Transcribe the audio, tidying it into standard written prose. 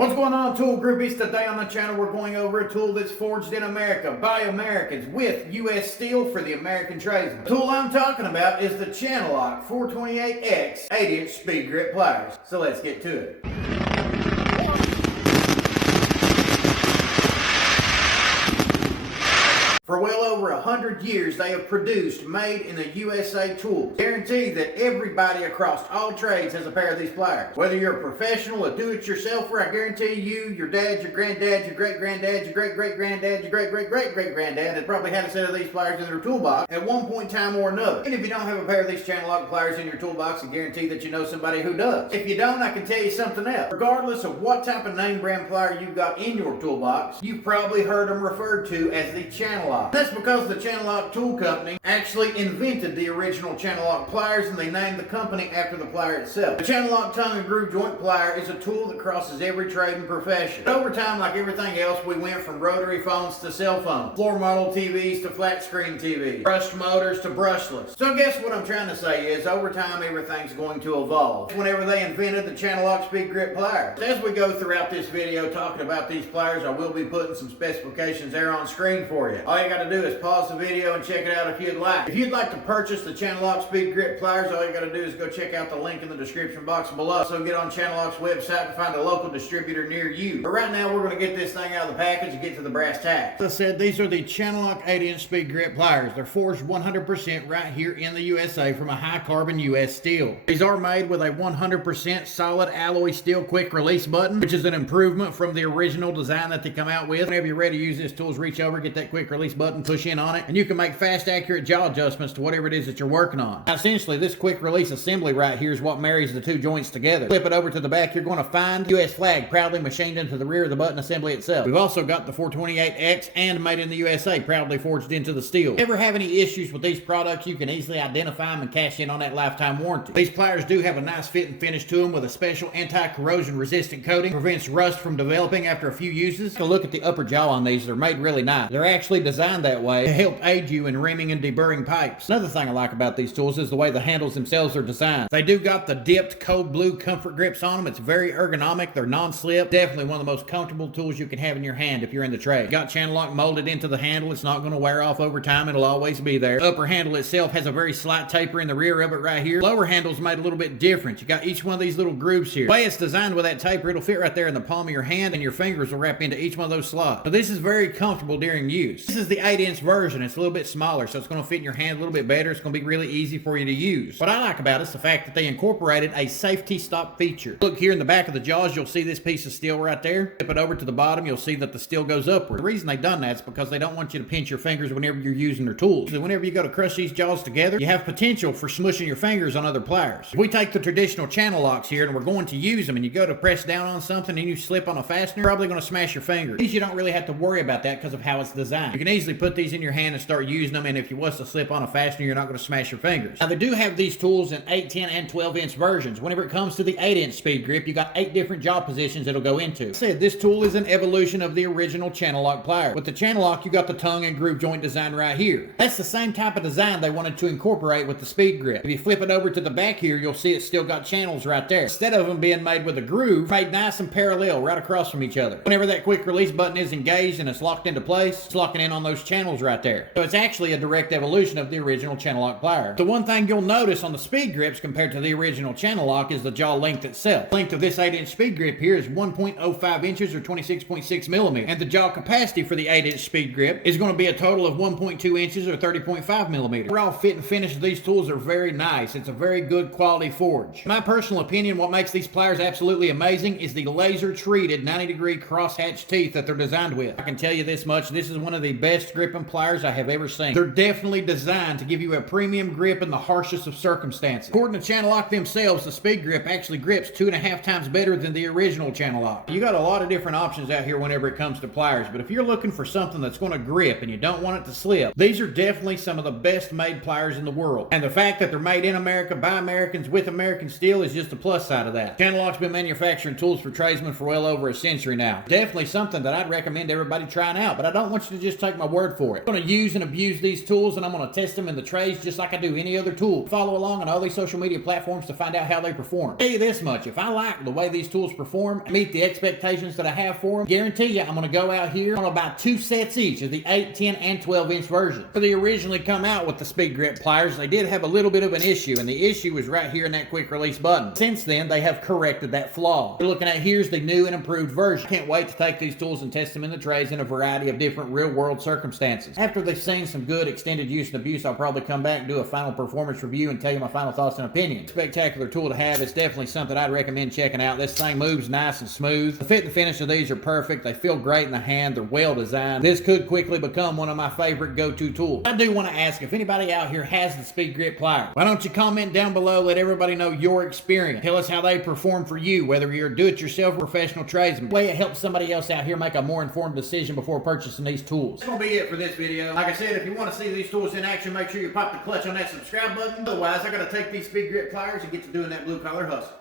What's going on, tool groupies? Today on the channel we're going over a tool that's forged in America by Americans with U.S. steel for the American tradesman. The tool I'm talking about is the Channellock 428X 8-inch speed grip pliers. So let's get to it. For well over 100 years, they have produced made in the USA tools. Guaranteed that everybody across all trades has a pair of these pliers. Whether you're a professional, a do-it-yourselfer, I guarantee you, your dad, your granddad, your great-granddad, your great-great-granddad, your great-great-great-great-granddad has probably had a set of these pliers in their toolbox at one point in time or another. And if you don't have a pair of these Channellock pliers in your toolbox, I guarantee that you know somebody who does. If you don't, I can tell you something else. Regardless of what type of name brand plier you've got in your toolbox, you've probably heard them referred to as the Channellock. That's because the Channellock Tool Company actually invented the original Channellock pliers, and they named the company after the plier itself. The Channellock tongue and groove joint plier is a tool that crosses every trade and profession. But over time, like everything else, we went from rotary phones to cell phones, floor model TVs to flat screen TVs, brushed motors to brushless. So guess what I'm trying to say is, over time, everything's going to evolve. Whenever they invented the Channellock speed grip pliers. As we go throughout this video talking about these pliers, I will be putting some specifications there on screen for you. All you got to do is pause the video and check it out if you'd like. If you'd like to purchase the Channellock speed grip pliers, all you got to do is go check out the link in the description box below. So get on Channellock's website to find a local distributor near you. But right now we're going to get this thing out of the package and get to the brass tacks. As I said, these are the Channellock 8-inch speed grip pliers. They're forged 100% right here in the USA from a High Carbon U.S Steel. These are made with a 100% solid alloy steel quick release button, which is an improvement from the original design that they come out with. Whenever you're ready to use this tool, reach over, get that quick release button, push in on it, and you can make fast, accurate jaw adjustments to whatever it is that you're working on. Now, essentially, this quick release assembly right here is what marries the two joints together. Flip it over to the back, you're going to find U.S. flag proudly machined into the rear of the button assembly itself. We've also got the 428X and made in the USA proudly forged into the steel. If you ever have any issues with these products, you can easily identify them and cash in on that lifetime warranty. These pliers do have a nice fit and finish to them with a special anti-corrosion resistant coating. Prevents rust from developing after a few uses. Take a look at the upper jaw on these. They're made really nice. They're actually designed that way to help aid you in reaming and deburring pipes. Another thing I like about these tools is the way the handles themselves are designed. They do got the dipped Code Blue comfort grips on them. It's very ergonomic. They're non-slip. Definitely one of the most comfortable tools you can have in your hand if you're in the trade. Got Channellock molded into the handle. It's not going to wear off over time. It'll always be there. Upper handle itself has a very slight taper in the rear of it right here. Lower handle's made a little bit different. You got each one of these little grooves here. The way it's designed with that taper, it'll fit right there in the palm of your hand, and your fingers will wrap into each one of those slots. So this is very comfortable during use. This is the 8-inch version. It's a little bit smaller, so it's going to fit in your hand a little bit better. It's going to be really easy for you to use. What I like about it is the fact that they incorporated a safety stop feature. Look here in the back of the jaws, you'll see this piece of steel right there. Flip it over to the bottom, you'll see that the steel goes upward. The reason they've done that is because they don't want you to pinch your fingers whenever you're using their tools. So whenever you go to crush these jaws together, you have potential for smushing your fingers on other pliers. If we take the traditional Channellocks here and we're going to use them, and you go to press down on something and you slip on a fastener, you're probably going to smash your fingers. These you don't really have to worry about that because of how it's designed. You can easily put these in your hand and start using them, and if you was to slip on a fastener, you're not going to smash your fingers. Now, they do have these tools in 8, 10, and 12-inch versions. Whenever it comes to the 8-inch speed grip, you got 8 different jaw positions it'll go into. Like I said, this tool is an evolution of the original Channellock plier. With the Channellock, you got the tongue and groove joint design right here. That's the same type of design they wanted to incorporate with the speed grip. If you flip it over to the back here, you'll see it's still got channels right there. Instead of them being made with a groove, made nice and parallel right across from each other. Whenever that quick release button is engaged and it's locked into place, it's locking in on those channels right there. So it's actually a direct evolution of the original Channellock plier. The one thing you'll notice on the speed grips compared to the original Channellock is the jaw length itself. The length of this 8-inch speed grip here is 1.05 inches or 26.6 millimeters. And the jaw capacity for the 8-inch speed grip is going to be a total of 1.2 inches or 30.5 millimeters. Overall fit and finish of these tools are very nice. It's a very good quality forge. In my personal opinion, what makes these pliers absolutely amazing is the laser treated 90-degree crosshatch teeth that they're designed with. I can tell you this much, this is one of the best gripping pliers I have ever seen. They're definitely designed to give you a premium grip in the harshest of circumstances. According to Channellock themselves, the speed grip actually grips 2.5 times better than the original Channellock. You got a lot of different options out here whenever it comes to pliers, but if you're looking for something that's going to grip and you don't want it to slip, these are definitely some of the best made pliers in the world. And the fact that they're made in America by Americans with American steel is just a plus side of that. Channellock's been manufacturing tools for tradesmen for well over a century now. Definitely something that I'd recommend everybody trying out, but I don't want you to just take my word for it. I'm going going to use and abuse these tools, and I'm going to test them in the trades just like I do any other tool. Follow along on all these social media platforms to find out how they perform. I'll tell you this much, if I like the way these tools perform and meet the expectations that I have for them, guarantee you I'm going to go out here and buy 2 sets each of the 8, 10, and 12-inch version. So they originally come out with the speed grip pliers, they did have a little bit of an issue, and the issue was right here in that quick release button. Since then, they have corrected that flaw. You're looking at here's the new and improved version. Can't wait to take these tools and test them in the trades in a variety of different real-world circumstances. After they've seen some good extended use and abuse, I'll probably come back and do a final performance review and tell you my final thoughts and opinions. Spectacular tool to have. It's definitely something I'd recommend checking out. This thing moves nice and smooth. The fit and finish of these are perfect. They feel great in the hand. They're well designed. This could quickly become one of my favorite go-to tools. I do want to ask if anybody out here has the speed grip plier. Why don't you comment down below, let everybody know your experience. Tell us how they perform for you, whether you're a do-it-yourself or professional tradesman. Way it helps somebody else out here make a more informed decision before purchasing these tools. That's gonna be it for this video. Like I said, if you want to see these tools in action, make sure you pop the clutch on that subscribe button. Otherwise, I gotta take these speed grip pliers and get to doing that blue collar hustle.